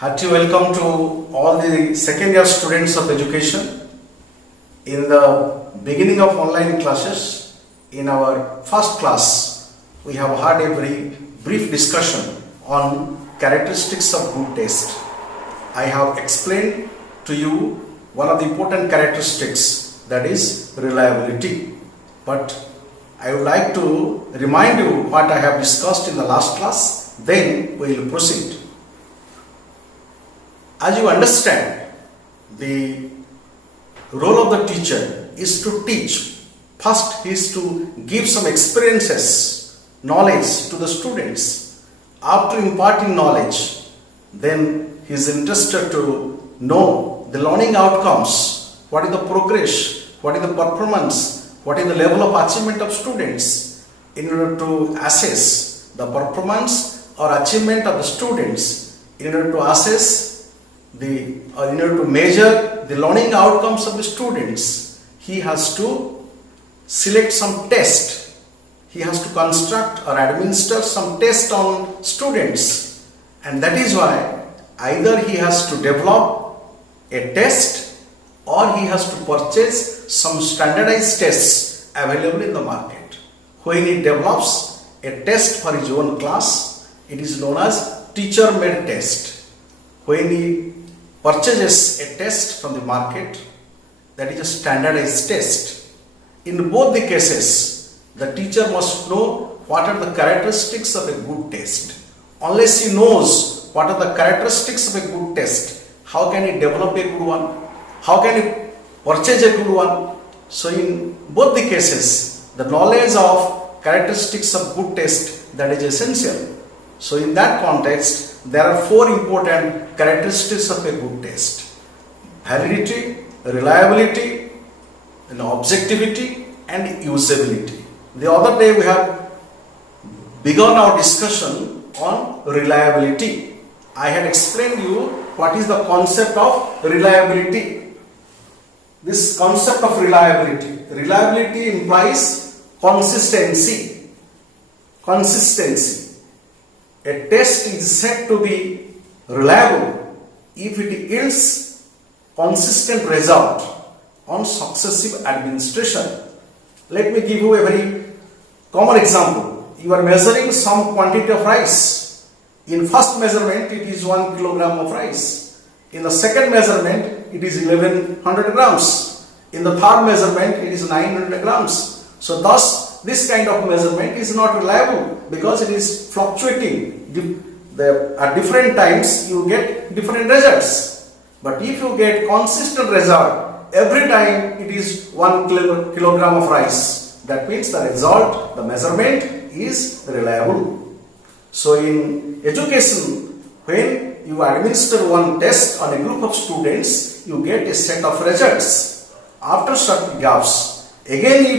Hearty welcome to all the second year students of education. In the beginning of online classes, in our first class, we have had a very brief discussion on characteristics of good taste. I have explained to you one of the important characteristics, that is reliability. But I would like to remind you what I have discussed in the last class, then we will proceed. As you understand, the role of the teacher is to teach. First, he is to give some experiences, knowledge to the students. After imparting knowledge, then he is interested to know the learning outcomes, what is the progress, what is the performance, what is the level of achievement of students, in order to assess the performance or achievement of the students, in order to assess in order to measure the learning outcomes of the students. He has to select some test. He has to construct or administer some test on students, and that is why either he has to develop a test or he has to purchase some standardized tests available in the market. When he develops a test for his own class, it is known as teacher-made test. When he purchases a test from the market, that is a standardized test. In both the cases, the teacher must know what are the characteristics of a good test. Unless he knows what are the characteristics of a good test, how can he develop a good one? How can he purchase a good one? So in both the cases, the knowledge of characteristics of good test, that is essential. So in that context, there are four important characteristics of a good test: validity, reliability, objectivity, and usability. The other day we have begun our discussion on reliability. I had explained you what is the concept of reliability. This concept of reliability implies consistency. A test is said to be reliable if it yields consistent result on successive administration. Let me give you a very common example. You are measuring some quantity of rice. In first measurement, it is 1 kilogram of rice. In the second measurement, it is 1100 grams. In the third measurement, it is 900 grams. So thus, this kind of measurement is not reliable because it is fluctuating. At different times, you get different results. But if you get consistent result, every time it is 1 kilogram of rice, that means the result, the measurement is reliable. So in education, when you administer one test on a group of students, you get a set of results. After certain gaps, again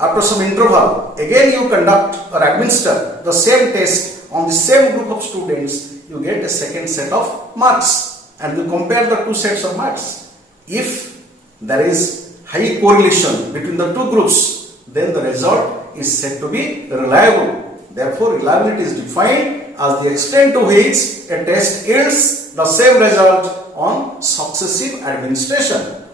after some interval, again you conduct or administer the same test on the same group of students, you get a second set of marks, and you compare the two sets of marks. If there is high correlation between the two groups, then the result is said to be reliable. Therefore, reliability is defined as the extent to which a test yields the same result on successive administration.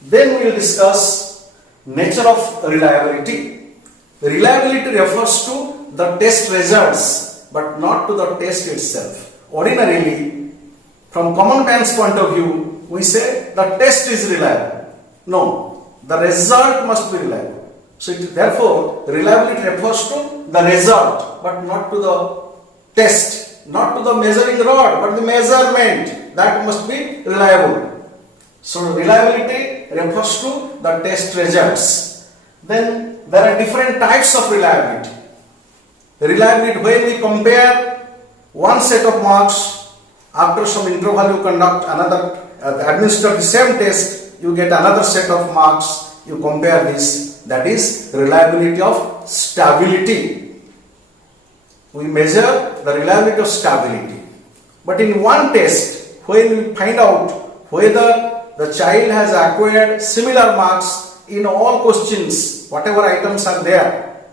Then we will discuss nature of reliability. Reliability refers to the test results, but not to the test itself. Ordinarily, from common man's point of view, we say the test is reliable. No, the result must be reliable. So therefore, reliability refers to the result, but not to the test, not to the measuring rod, but the measurement. That must be reliable. So reliability refers to the test results. Then there are different types of reliability. Reliability, when we compare one set of marks, after some interval you conduct another, administer the same test, you get another set of marks, you compare this. That is reliability of stability. We measure the reliability of stability. But in one test, when we find out whether the child has acquired similar marks in all questions, whatever items are there,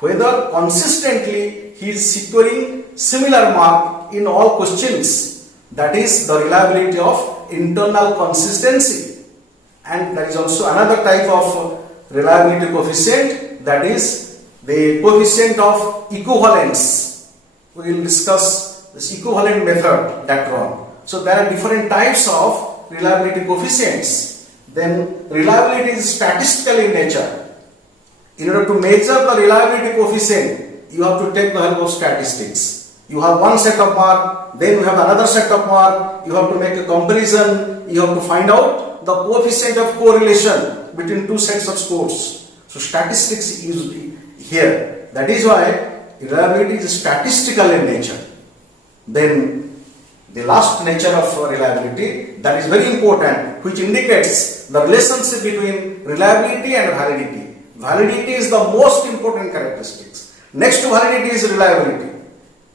whether consistently he is securing similar mark in all questions, That is the reliability of internal consistency. And there is also another type of reliability coefficient, that is the coefficient of equivalence. We will discuss this equivalent method later on. So there are different types of reliability coefficients. Then reliability is statistical in nature. In order to measure the reliability coefficient, you have to take the help of statistics. You have one set of mark, then you have another set of mark, you have to make a comparison, you have to find out the coefficient of correlation between two sets of scores. So statistics is used here. That is why reliability is statistical in nature. Then the last nature of reliability, that is very important, which indicates the relationship between reliability and validity. Validity is the most important characteristics. Next to validity is reliability.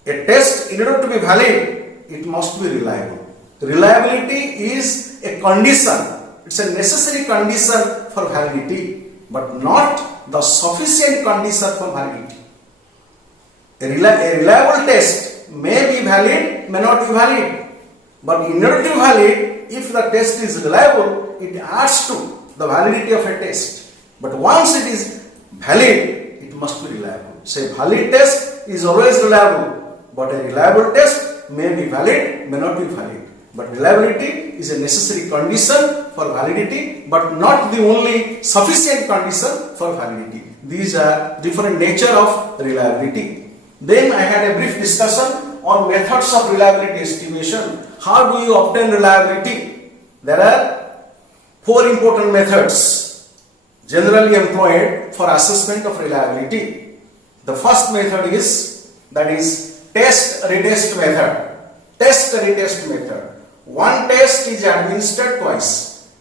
A test, in order to be valid, it must be reliable. Reliability is a condition. It's a necessary condition for validity, but not the sufficient condition for validity. A reliable test may be valid, may not be valid. But in order to be valid, if the test is reliable, it adds to the validity of a test. But once it is valid, it must be reliable. Say valid test is always reliable, but a reliable test may be valid, may not be valid. But reliability is a necessary condition for validity, but not the only sufficient condition for validity. These are different nature of reliability. Then I had a brief discussion on methods of reliability estimation. How do you obtain reliability? There are four important methods generally employed for assessment of reliability. The first method is, that is, test-retest method. Test-retest method. One test is administered twice.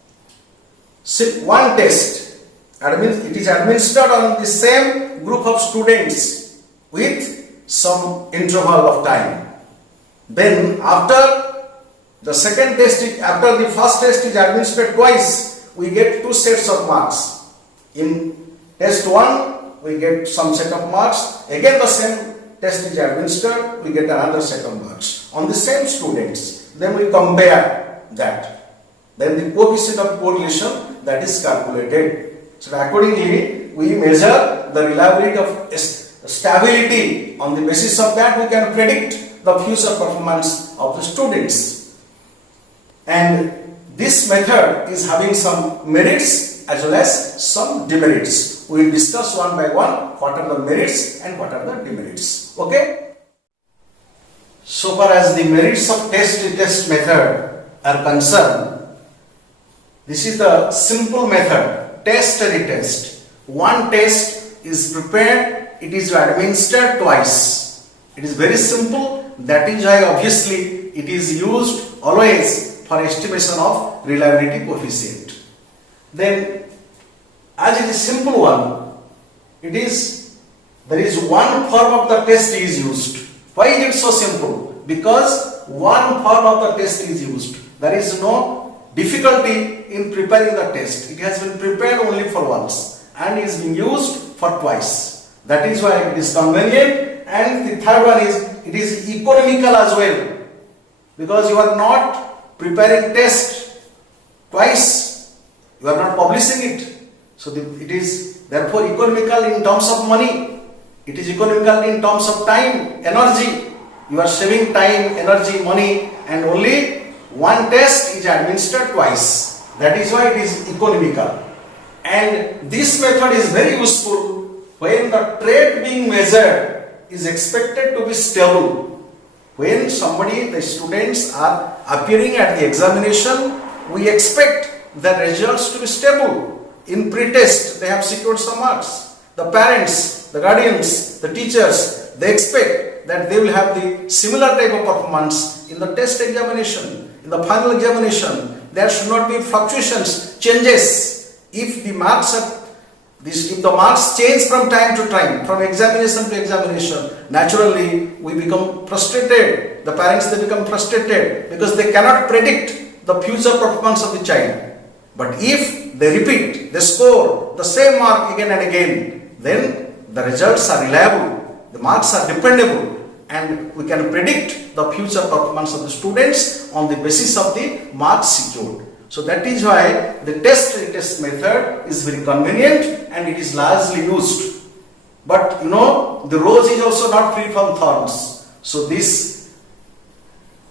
One test, it is administered on the same group of students with some interval of time. Then after the second test, after the first test is administered twice, we get two sets of marks. In test 1, we get some set of marks. Again the same test is administered, we get another set of marks on the same students. Then we compare that. Then the coefficient of correlation, that is calculated. So accordingly, we measure the reliability of stability. On the basis of that, we can predict the future performance of the students. And this method is having some merits as well as some demerits. We will discuss one by one what are the merits and what are the demerits. Okay? So far as the merits of test-retest method are concerned, this is the simple method, test-retest. One test is prepared, it is administered twice. It is very simple, that is why obviously it is used always for estimation of reliability coefficient. Then, as it is simple one, there is one form of the test is used. Why is it so simple? Because one form of the test is used. There is no difficulty in preparing the test. It has been prepared only for once and is being used for twice. That is why it is convenient. And the third one is, it is economical as well. Because you are not preparing test twice. You are not publishing it. So it is therefore economical in terms of money. It is economical in terms of time, energy. You are saving time, energy, money, and only one test is administered twice. That is why it is economical. And this method is very useful when the trait being measured is expected to be stable. When the students are appearing at the examination, we expect the results to be stable. In pre-test, they have secured some marks. The parents, the guardians, the teachers, they expect that they will have the similar type of performance in the test examination, in the final examination. There should not be fluctuations, changes. If the marks change from time to time, from examination to examination, naturally we become frustrated. The parents, they become frustrated because they cannot predict the future performance of the child. But if they repeat, they score the same mark again and again, then the results are reliable, the marks are dependable. and we can predict the future performance of the students on the basis of the marks secured. So that is why the test-retest method is very convenient and it is largely used. But you know, the rose is also not free from thorns. So this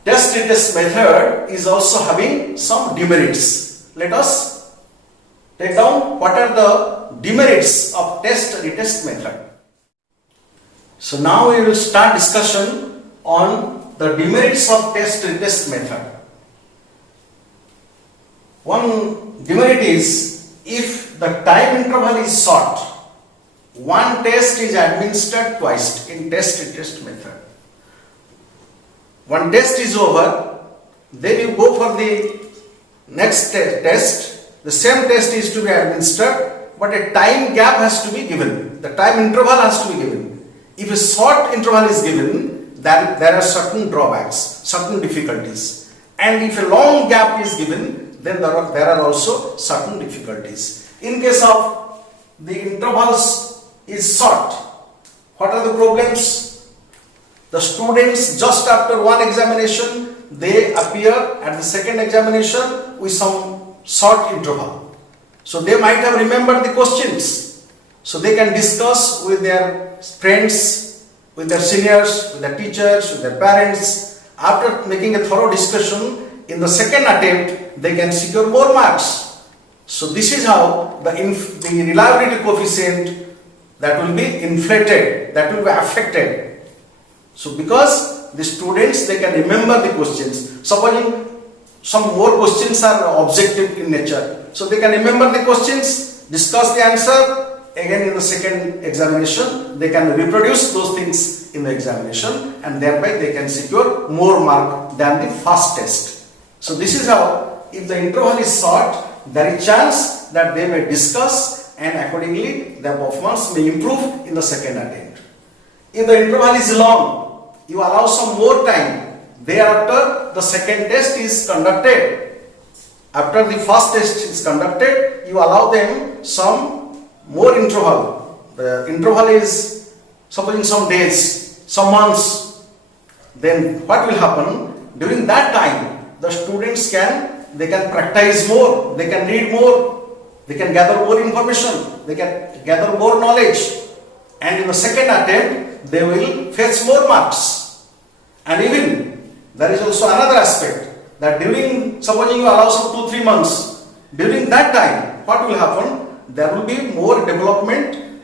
test-retest method is also having some demerits. Let us take down what are the demerits of test-retest method. So now we will start discussion on the demerits of test-retest method. One demerit is if the time interval is short, one test is administered twice in test-retest method. One test is over, then you go for the next test. The same test is to be administered, but a time gap has to be given. The time interval has to be given. If a short interval is given, then there are certain drawbacks, certain difficulties. And if a long gap is given, then there are also certain difficulties. In case of the intervals is short, what are the problems? The students just after one examination, they appear at the second examination with some short interval. So they might have remembered the questions. So they can discuss with their friends, with their seniors, with their teachers, with their parents. After making a thorough discussion, in the second attempt, they can secure more marks. So this is how the reliability coefficient that will be inflated, that will be affected. So because the students, they can remember the questions. Supposing some more questions are objective in nature. So they can remember the questions, discuss the answer. Again in the second examination, they can reproduce those things in the examination and thereby they can secure more mark than the first test. So this is how, if the interval is short, there is chance that they may discuss and accordingly their performance may improve in the second attempt. If the interval is long, you allow some more time. Thereafter, the second test is conducted. After the first test is conducted, you allow them some more interval. The interval is supposing some days, some months. Then what will happen? During that time, the students can practice more, they can read more, they can gather more information, they can gather more knowledge, and in the second attempt they will fetch more marks. And even there is also another aspect, that during, supposing you allow some 2-3 months, during that time what will happen? There will be more development,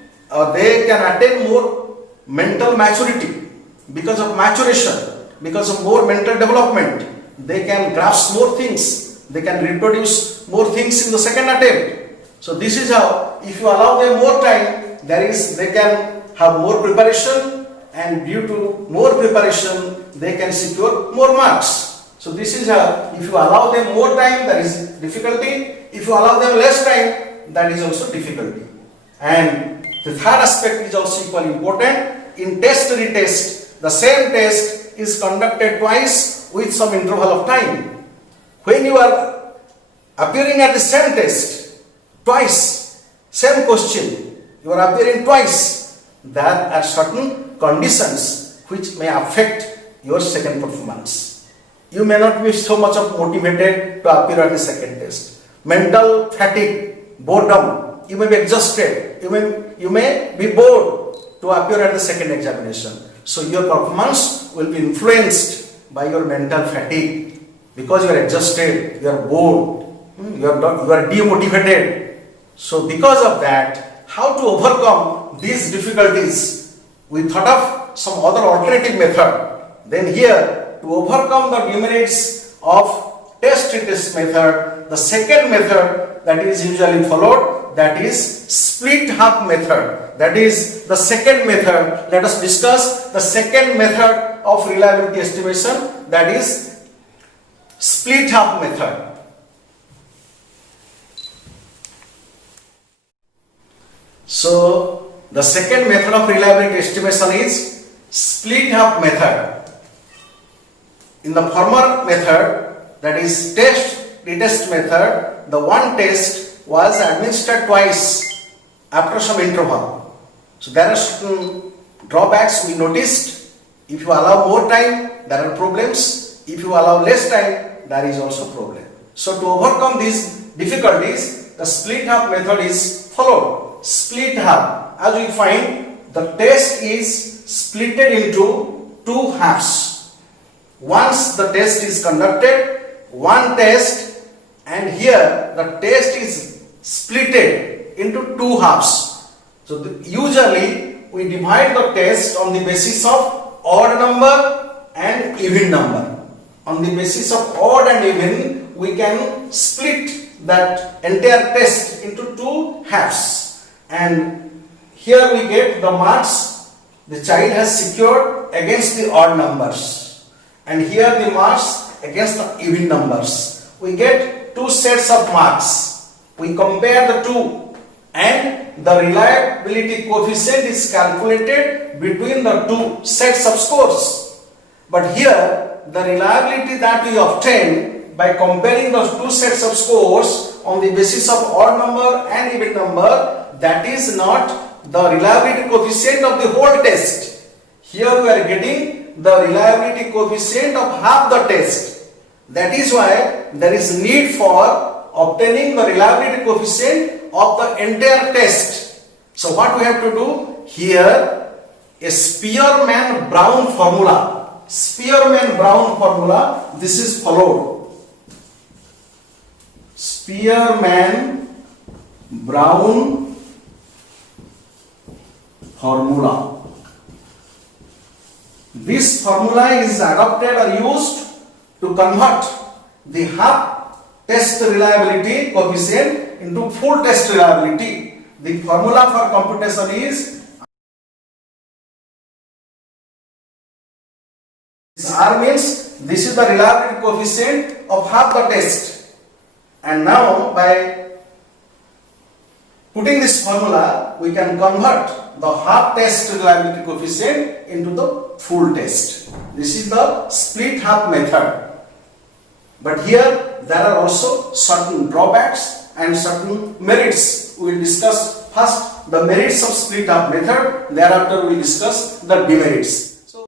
they can attain more mental maturity. Because of maturation, because of more mental development, they can grasp more things, they can reproduce more things in the second attempt. So this is how, if you allow them more time, they can have more preparation, and due to more preparation, they can secure more marks. So this is how, if you allow them more time, there is difficulty. If you allow them less time, that is also difficulty. And the third aspect is also equally important. In test-retest, the same test is conducted twice with some interval of time. When you are appearing at the same test twice, same question, you are appearing twice, there are certain conditions which may affect your second performance. You may not be so much of motivated to appear at the second test. Mental fatigue, boredom, you may be exhausted, you may be bored to appear at the second examination. So your performance will be influenced by your mental fatigue, because you are exhausted, you are bored, you are demotivated. So because of that, how to overcome these difficulties? We thought of some other alternative method. Then here, to overcome the demerits of test-retest method, the second method that is usually followed, that is split half method. That is the second method. Let us discuss the second method of reliability estimation, that is split half method. So the second method of reliability estimation is split half method. In the former method, that is test-retest method, the one test was administered twice after some interval. So there are certain drawbacks we noticed. If you allow more time, there are problems. If you allow less time, there is also problem. So to overcome these difficulties, the split half method is followed. Split half, as we find, the test is splitted into two halves. Once the test is conducted, one test, and here the test is splitted into two halves. So usually we divide the test on the basis of odd number and even number. On the basis of odd and even, we can split that entire test into two halves, and here we get the marks the child has secured against the odd numbers, and here the marks against the even numbers. We get two sets of marks. We compare the two, and the reliability coefficient is calculated between the two sets of scores. But here the reliability that we obtain by comparing those two sets of scores on the basis of odd number and even number, that is not the reliability coefficient of the whole test. Here we are getting the reliability coefficient of half the test. That is why there is need for obtaining the reliability coefficient of the entire test. So what we have to do here, a Spearman-Brown formula. Spearman-Brown formula, this is followed. Spearman-Brown formula. This formula is adopted or used to convert the half test reliability coefficient into full test reliability. The formula for computation is R, means this is the reliability coefficient of half the test. And now by putting this formula, we can convert the half test reliability coefficient into the full test. This is the split half method. But here there are also certain drawbacks and certain merits. We will discuss first the merits of split half method, thereafter we will discuss the demerits. So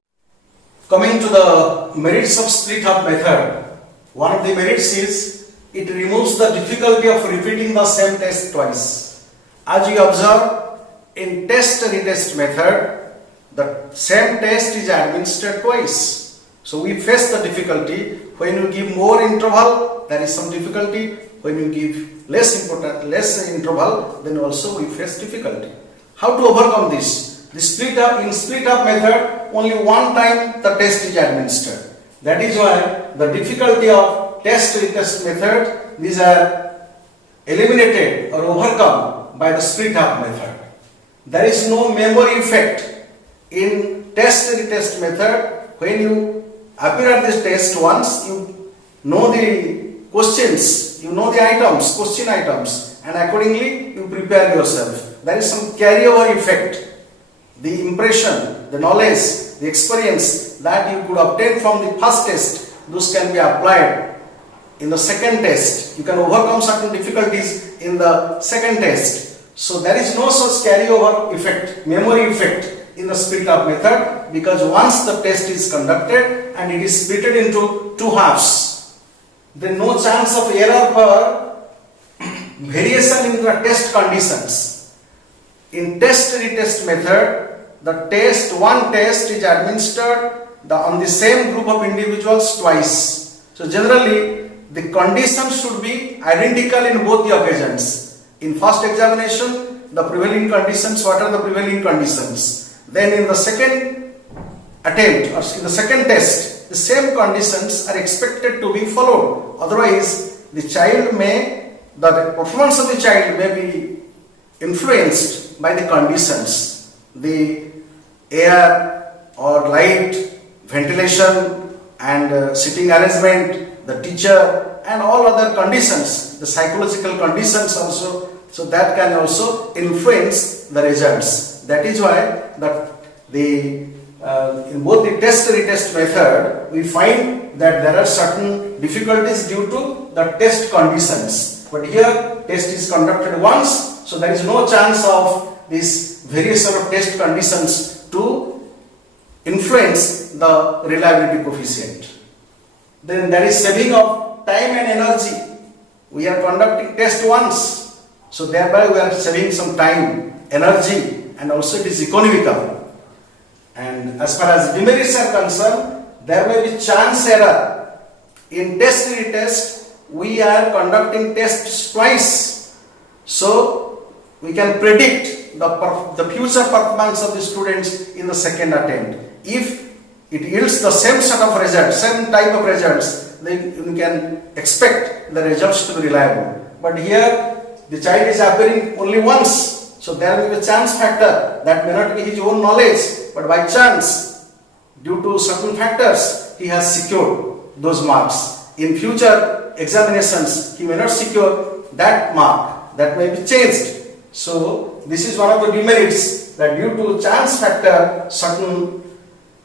coming to the merits of split half method, one of the merits is it removes the difficulty of repeating the same test twice. As you observe, in test-retest method, the same test is administered twice. So we face the difficulty. When you give more interval, there is some difficulty. When you give less interval, then also we face difficulty. How to overcome this? In split half method, only one time the test is administered. That is why the difficulty of test-retest method, these are eliminated or overcome by the split half method. There is no memory effect in test-retest method. When you appear at this test once, you know the questions, you know the items, question items, and accordingly you prepare yourself. There is some carryover effect. The impression, the knowledge, the experience that you could obtain from the first test, those can be applied in the second test. You can overcome certain difficulties in the second test. So there is no such carryover effect, memory effect in the split half method, because once the test is conducted and it is splitted into two halves, then no chance of error for variation in the test conditions. In test-retest method, one test is administered on the same group of individuals twice. So generally, the conditions should be identical in both the occasions. In first examination, the prevailing conditions, what are the prevailing conditions? Then in the second attempt or in the second test, the same conditions are expected to be followed. Otherwise, the performance of the child may be influenced by the conditions. The air or light, ventilation and sitting arrangement, the teacher and all other conditions, the psychological conditions also, so that can also influence the results. That is why in both the test-retest method, we find that there are certain difficulties due to the test conditions. But here test is conducted once, so there is no chance of this variation of test conditions to influence the reliability coefficient. Then there is saving of time and energy. We are conducting test once, so thereby we are saving some time, energy, and also it is economical. And as far as demerits are concerned, there may be chance error. In test-retest, we are conducting tests twice, so we can predict the future performance of the students in the second attempt. If it yields the same set of results, same type of results, then you can expect the results to be reliable. But here, the child is appearing only once, so there will be a chance factor. That may not be his own knowledge, but by chance, due to certain factors, he has secured those marks. In future examinations, he may not secure that mark. That may be changed. So, this is one of the demerits, that due to chance factor, certain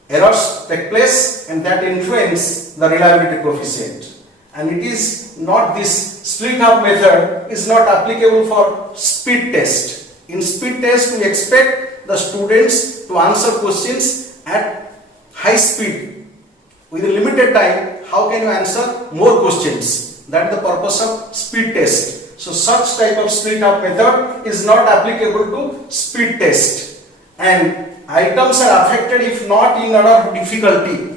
errors take place and that influence the reliability coefficient. And it is not, this split up method is not applicable for speed test. In speed test, we expect the students to answer questions at high speed. With a limited time, how can you answer more questions? That is the purpose of speed test. So such type of split up method is not applicable to speed test. And items are affected if not in order of difficulty.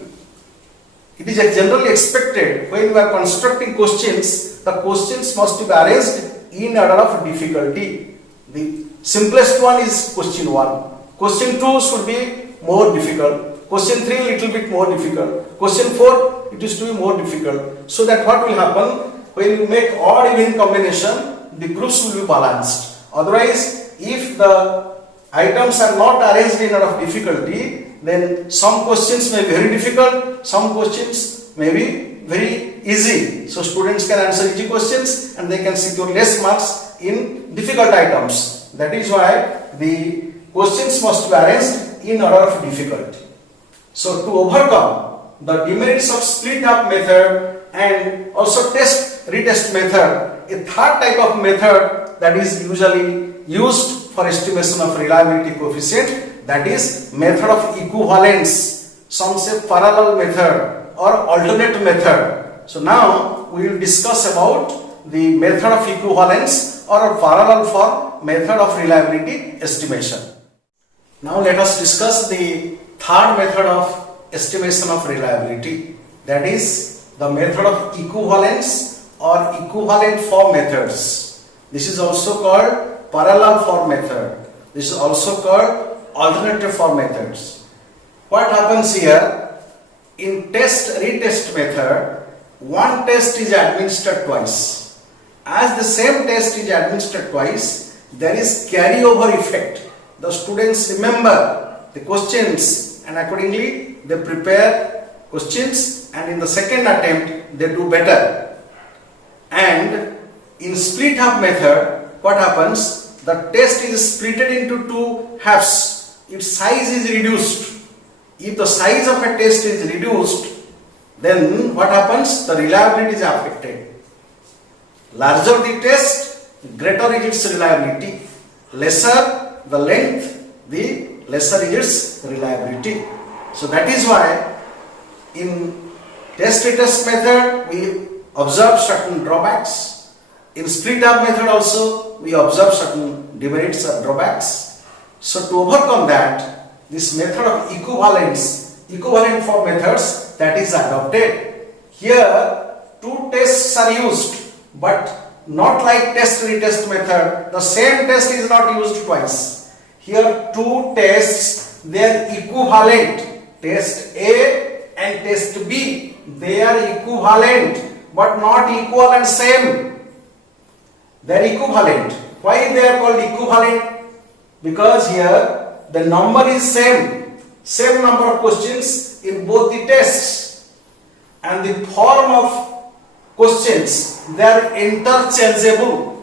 It is generally expected when we are constructing questions, the questions must be arranged in order of difficulty. The simplest one is question 1. Question 2 should be more difficult. Question 3 little bit more difficult. Question 4 it is to be more difficult. So that what will happen, when you make odd even combination, the groups will be balanced. Otherwise, if the items are not arranged in order of difficulty, then some questions may be very difficult, some questions may be very easy. So students can answer easy questions and they can secure less marks in difficult items. That is why the questions must be arranged in order of difficulty. So to overcome the demerits of split up method and also test-retest method, a third type of method that is usually used for estimation of reliability coefficient, that is method of equivalence. Some say parallel method or alternate method. So now we will discuss about the method of equivalence or parallel for method of reliability estimation. Now let us discuss the third method of estimation of reliability, that is the method of equivalence or equivalent form methods. This is also called parallel form method. This is also called alternative form methods. What happens here? In test-retest method, one test is administered twice. As the same test is administered twice, there is carryover effect. The students remember the questions and accordingly they prepare questions, and in the second attempt they do better. And in split up method, what happens? The test is split into two halves. Its size is reduced. If the size of a test is reduced, then what happens? The reliability is affected. Larger the test, greater is its reliability. Lesser the length, the lesser is its reliability. So that is why in test-retest method we observe certain drawbacks. In split up method also we observe certain demerits or drawbacks. So to overcome that, this method of equivalence, equivalent form methods, that is adopted. Here two tests are used, but not like test-retest method. The same test is not used twice. Here two tests, they are equivalent. Test A and test B, they are equivalent but not equal and same. They are equivalent. Why they are called equivalent? Because here the number is same number of questions in both the tests, and the form of questions, they are interchangeable.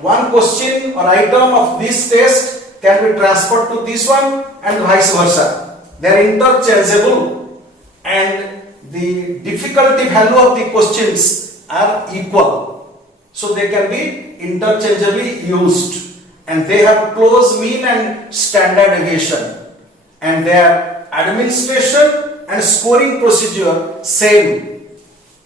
One question or item of this test can be transferred to this one and vice versa. They are interchangeable and the difficulty value of the questions are equal. So they can be interchangeably used, and they have close mean and standard deviation, and they are administration and scoring procedure same.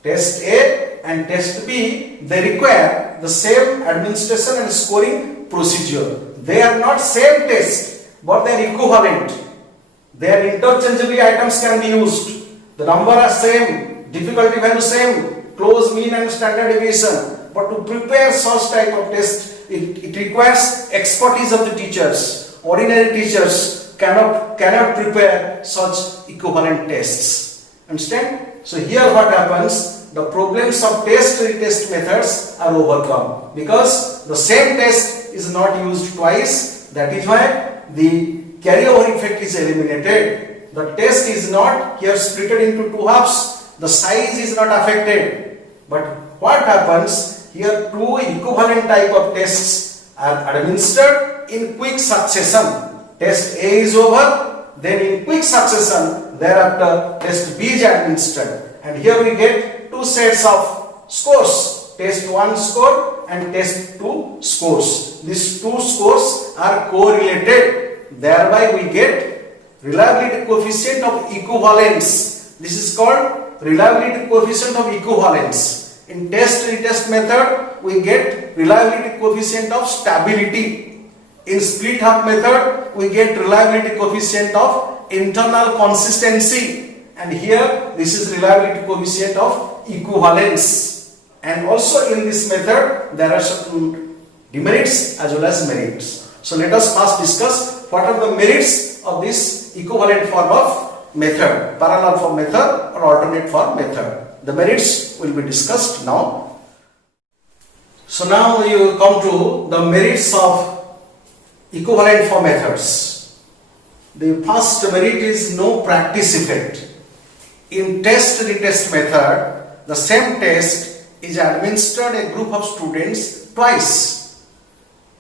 Test A and test B, they require the same administration and scoring procedure. They are not same test, but they are equivalent. They are interchangeably items can be used. The number are same, difficulty value same, close, mean and standard deviation. But to prepare such type of test, it requires expertise of the teachers. Ordinary teachers cannot prepare such equivalent tests. Understand? So here what happens, the problems of test-retest methods are overcome because the same test is not used twice. That is why the carryover effect is eliminated. The test is not here split into two halves. The size is not affected. But what happens here, two equivalent type of tests are administered in quick succession. Test A is over, then in quick succession thereafter test B is administered. And here we get two sets of scores, test 1 score and test 2 scores. These two scores are correlated, thereby we get reliability coefficient of equivalence. This is called reliability coefficient of equivalence. In test-retest method we get reliability coefficient of stability. In split half method we get reliability coefficient of internal consistency, and here this is reliability coefficient of equivalence. And also in this method there are certain demerits as well as merits. So let us first discuss what are the merits of this equivalent form of method, parallel form method or alternate form method. The merits will be discussed now. So now you come to the merits of equivalent form methods. The first merit is no practice effect. In test-retest method, the same test is administered a group of students twice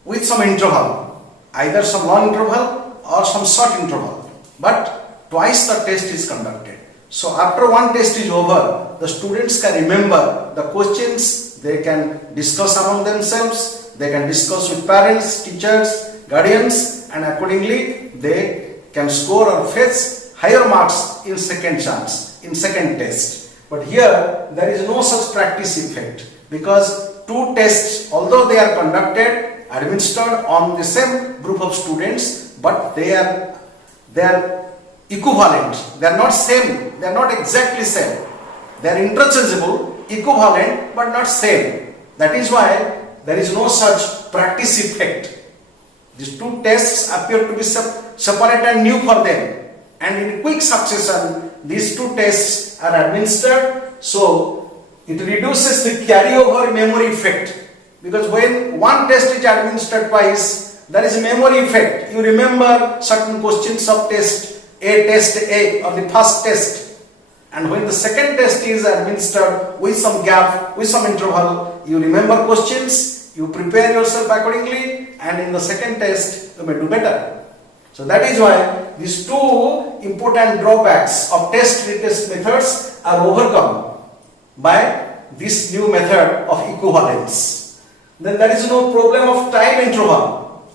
with some interval, either some long interval or some short interval, but twice the test is conducted. So after one test is over, the students can remember the questions, they can discuss among themselves, they can discuss with parents, teachers, guardians, and accordingly they can score or fetch higher marks in second chance, in second test. But here there is no such practice effect because two tests, although they are conducted, administered on the same group of students, but they are equivalent. They are not same. They are not exactly same. They are interchangeable, equivalent, but not same. That is why there is no such practice effect. These two tests appear to be separate and new for them, and in quick succession these two tests are administered, so it reduces the carryover memory effect, because when one test is administered twice, there is a memory effect. You remember certain questions of test A or the first test, and when the second test is administered with some gap, with some interval, you remember questions, you prepare yourself accordingly, and in the second test you may do better. So that is why these two important drawbacks of test-retest methods are overcome by this new method of equivalence. Then there is no problem of time interval.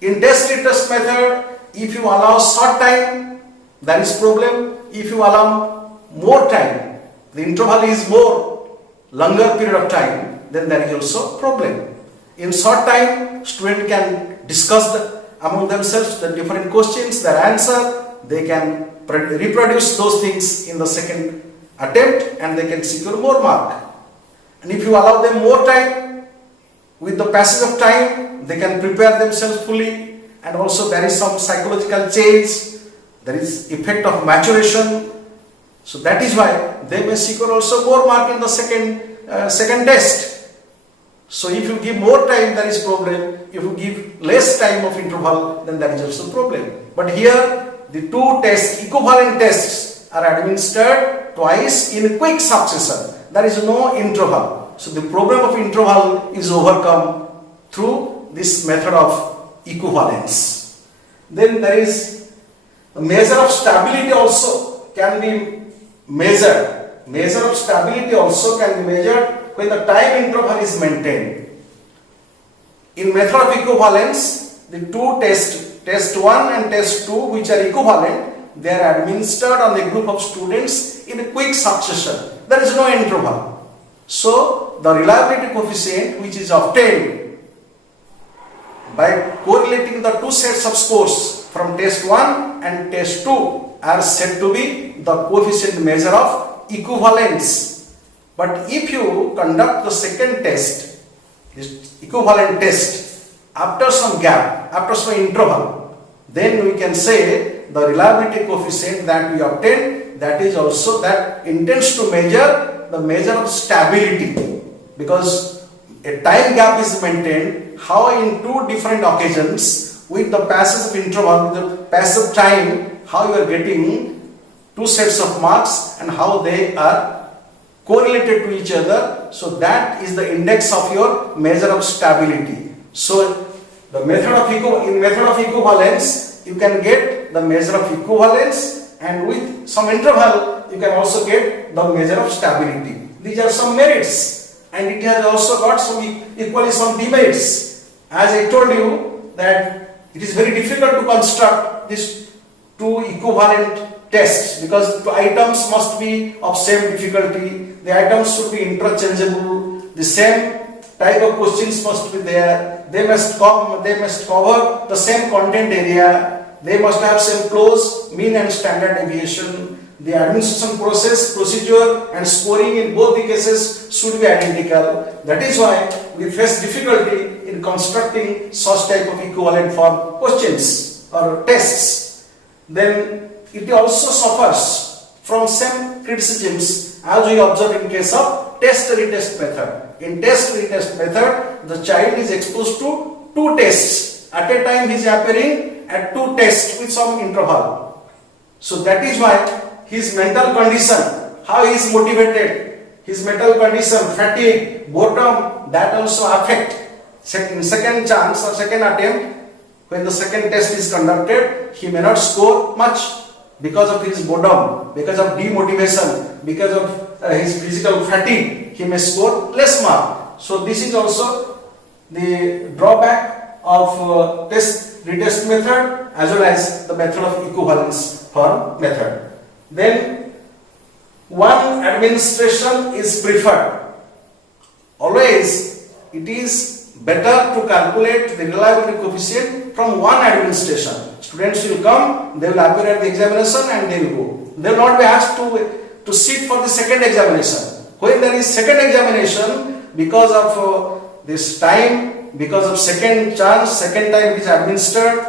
In test-retest method, if you allow short time, there is problem. If you allow more time, the interval is more, longer period of time, then there is also problem. In short time, student can discuss among themselves the different questions, their answer, they can reproduce those things in the second attempt and they can secure more mark. And if you allow them more time, with the passage of time, they can prepare themselves fully, and also there is some psychological change, there is effect of maturation. So that is why they may secure also more mark in the second test. So if you give more time, there is problem. If you give less time of interval, then there is also problem. But here the two tests, equivalent tests, are administered twice in quick succession. There is no interval. So the problem of interval is overcome through this method of equivalence. Then there is a measure of stability also can be measured. Measure of stability also can be measured when the time interval is maintained. In method of equivalence, the two tests, test 1 and test 2, which are equivalent, they are administered on the group of students in a quick succession. There is no interval. So the reliability coefficient which is obtained by correlating the two sets of scores from test 1 and test 2 are said to be the coefficient measure of equivalence. But if you conduct the second test, this equivalent test, after some gap, after some interval, then we can say the reliability coefficient that we obtain, that is also that intends to measure the measure of stability, because a time gap is maintained how in two different occasions with the passage of interval, with the passage of time, how you are getting two sets of marks and how they are correlated to each other. So that is the index of your measure of stability. So the method of equivalence, you can get the measure of equivalence, and with some interval you can also get the measure of stability. These are some merits, and it has also got equally some demerits. As I told you that it is very difficult to construct these two equivalent tests, because the items must be of same difficulty, the items should be interchangeable, the same type of questions must be there, they must cover the same content area, they must have same close, mean and standard deviation, the administration procedure and scoring in both the cases should be identical. That is why we face difficulty in constructing such type of equivalent form questions or tests. Then it also suffers from same criticisms as we observe in case of test-retest method. In test-retest method, the child is exposed to two tests. At a time he is appearing at two tests with some interval. So that is why his mental condition, how he is motivated, his mental condition, fatigue, boredom, that also affect. In second chance or second attempt, when the second test is conducted, he may not score much because of his boredom, because of demotivation, because of his physical fatigue, he may score less mark. So this is also the drawback of test-retest method as well as the method of equivalence form method. Then one administration is preferred. Always it is better to calculate the reliability coefficient from one administration. Students will come, they will appear at the examination and they will go. They will not be asked to sit for the second examination. When there is second examination, because of this time, because of second chance, second time it is administered,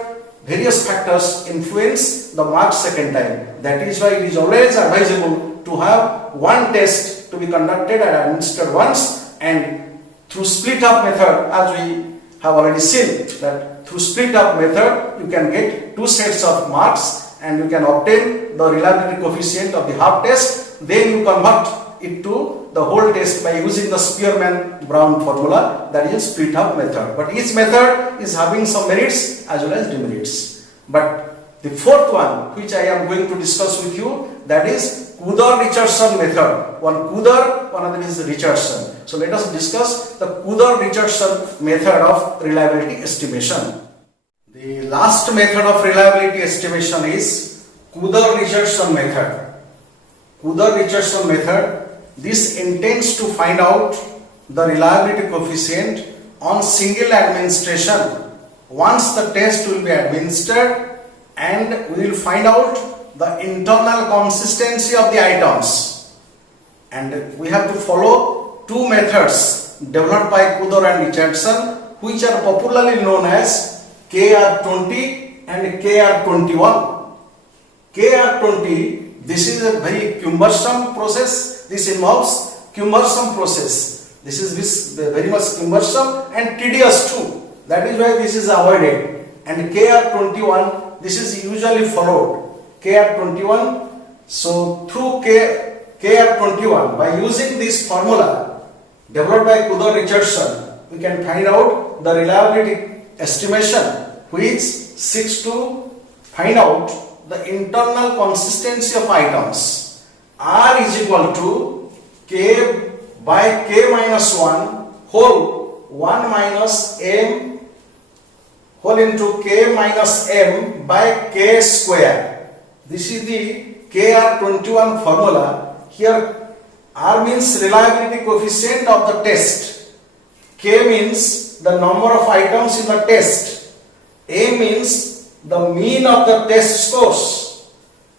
various factors influence the marks second time. That is why it is always advisable to have one test to be conducted and administered once, and through split up method, as we have already seen, that through split up method you can get two sets of marks and you can obtain the reliability coefficient of the half test. Then you convert it to the whole test by using the Spearman-Brown formula, that is split up method. But each method is having some merits as well as demerits. But the fourth one which I am going to discuss with you, that is Kuder-Richardson method. One Kuder, one other is Richardson. So let us discuss the Kuder-Richardson method of reliability estimation. The last method of reliability estimation is Kuder-Richardson method. Kuder-Richardson method, this intends to find out the reliability coefficient on single administration. Once the test will be administered, and we will find out the internal consistency of the items. And we have to follow two methods developed by Kuder and Richardson, which are popularly known as KR20 and KR21. KR20, this is a very cumbersome process. This involves cumbersome process. This is very much cumbersome and tedious too. That is why this is avoided. And KR21, this is usually followed. KR21, so through KR21, by using this formula developed by Kuder-Richardson, we can find out the reliability estimation, which seeks to find out the internal consistency of items. R is equal to K by K minus 1 whole 1 minus M whole into K minus M by K square. This is the KR21 formula. Here R means reliability coefficient of the test, K means the number of items in the test, A means the mean of the test scores,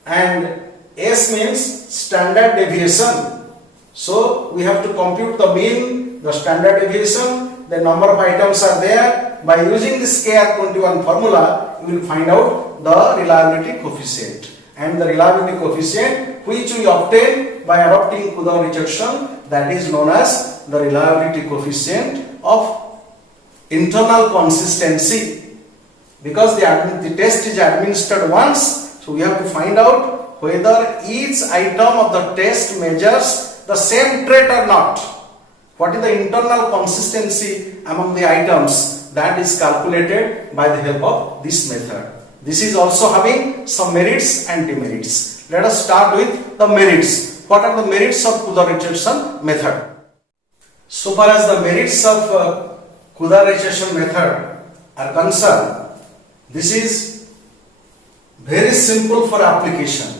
and S means standard deviation. So we have to compute the mean, the standard deviation, the number of items are there. By using this KR21 formula, you will find out the reliability coefficient. And the reliability coefficient which we obtain by adopting Kuder-Richardson, that is known as the reliability coefficient of internal consistency. Because the test is administered once, so we have to find out whether each item of the test measures the same trait or not. What is the internal consistency among the items, that is calculated by the help of this method. This is also having some merits and demerits. Let us start with the merits. What are the merits of Kuder-Richardson method? So far as the merits of Kuder-Richardson method are concerned, this is very simple for application,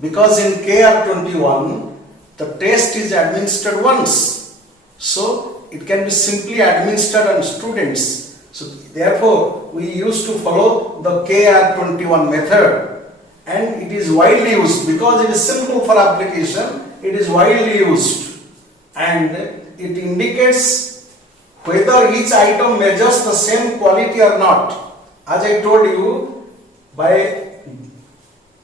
because in KR21 the test is administered once, so it can be simply administered on students. So therefore we used to follow the KR21 method, and it is widely used because it is simple for application. It is widely used and it indicates whether each item measures the same quality or not. As I told you, by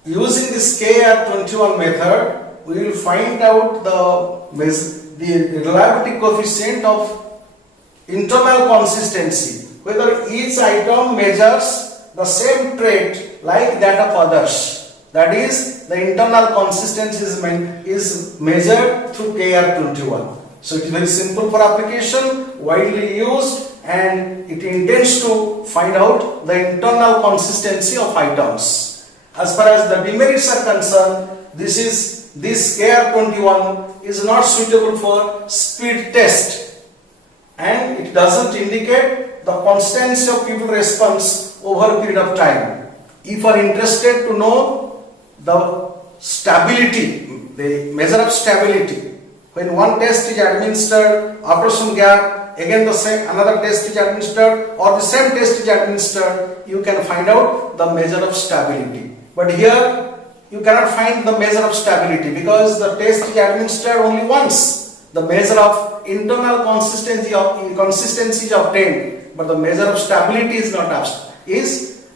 using this KR21 method, we will find out the reliability coefficient of internal consistency, whether each item measures the same trait like that of others. That is, the internal consistency is measured through KR21. So it is very simple for application, widely used, and it intends to find out the internal consistency of items. As far as the demerits are concerned, this KR21 is not suitable for speed test, and it doesn't indicate the constancy of pupil response over a period of time. If you are interested to know the stability, the measure of stability, when one test is administered, after some gap, again another test is administered, or the same test is administered, you can find out the measure of stability. But here you cannot find the measure of stability because the test is administered only once. The measure of internal consistency is obtained, but the measure of stability is not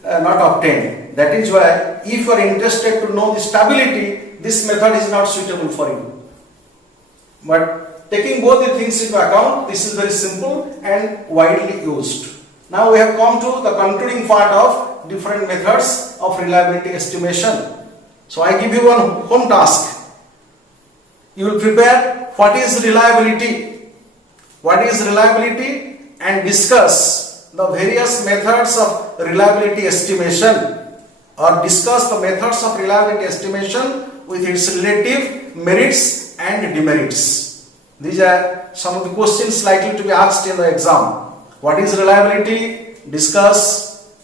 obtained. That is why, if you are interested to know the stability, this method is not suitable for you. But taking both the things into account, this is very simple and widely used. Now we have come to the concluding part of different methods of reliability estimation. So I give you one home task. You will prepare what is reliability, and discuss the various methods of reliability estimation, or discuss the methods of reliability estimation with its relative merits and demerits. These are some of the questions likely to be asked in the exam. What is reliability? Discuss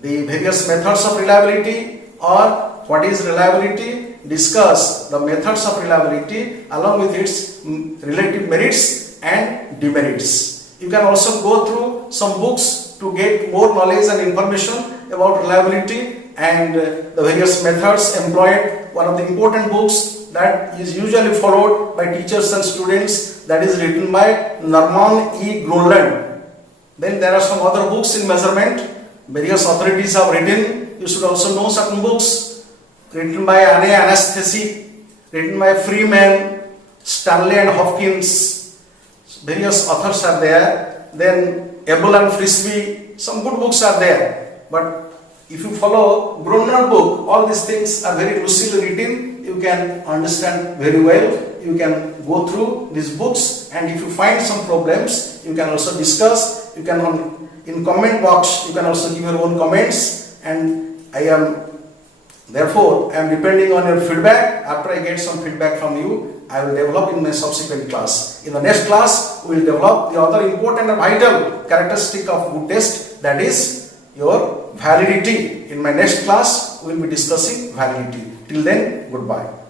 the various methods of reliability. Or what is reliability? Discuss the methods of reliability along with its relative merits and demerits. You can also go through some books to get more knowledge and information about reliability and the various methods employed. One of the important books that is usually followed by teachers and students, that is written by Norman E. Grunland. Then there are some other books in measurement. Various authorities have written. You should also know certain books written by Anne Anastasy, written by Freeman, Stanley and Hopkins. Various authors are there. Then Abel and Frisbee. Some good books are there. But if you follow Grunland book, all these things are very lucidly written. You can understand very well. You can go through these books, and if you find some problems, you can also discuss. You can in comment box, you can also give your own comments, and I am depending on your feedback. After I get some feedback from you, I will develop in my subsequent class. In the next class, we will develop the other important and vital characteristic of good test, that is your validity. In my next class, we will be discussing validity. Till then, goodbye.